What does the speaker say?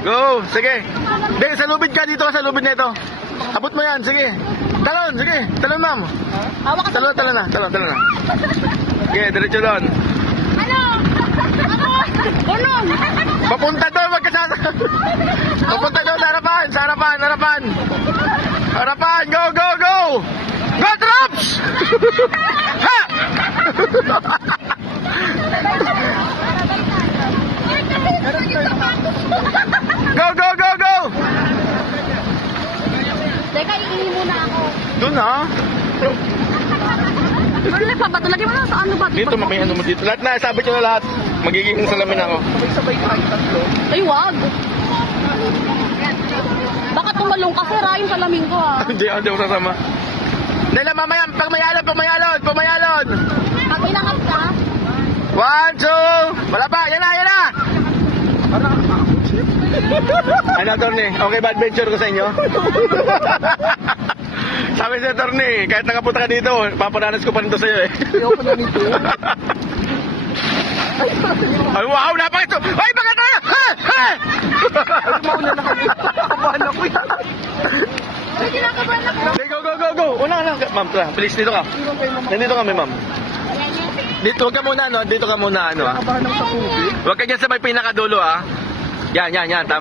Go, sige. Hindi, sa lubid ka, dito ka sa lubid nito. Abot mo yan, sige. Talon, sige. Talon, ma'am. Hawak ka. Talon na. Sige, diretso doon. Ano? Unong. Papunta doon, magkasama. Papunta doon, sa harapan. Harapan, go. Go, troops! Ha! Go! Teka, iingi muna ako. Doon ha? Ano pa ba? Lagyan mo na sa ano ba? Dito, may ano mo dito. Lahat na, sabi ko na lahat. Magiging salamin ako. Ay, wag. Baka tumalong ka, sir, yung salamin ko, ha? Hindi ako sasama. Dahil mamaya, pumayalon. Pag inangat ka, 1, 2, wala pa, yan na. Ano, Torne? Okay ba adventure ko sa inyo? Sabi sa Torne, kahit nakapunta ka dito, papananas ko pa nito sa'yo eh. Ayoko na nito. Ay, wow, napakito! Ay, bakit tayo? Ha! Ay, mauna na kami. Kabahan ako yan. ay, kinakabahan ako. Okay, go. Una. Ma'am, please, dito ka. Nandito kami, ma'am. Dito, huwag ka muna, no? Dito ka muna, ano, ha? Kabahan ako sa tubig. Huwag ka dyan sa may pinakadulo, ha? Yan, tama.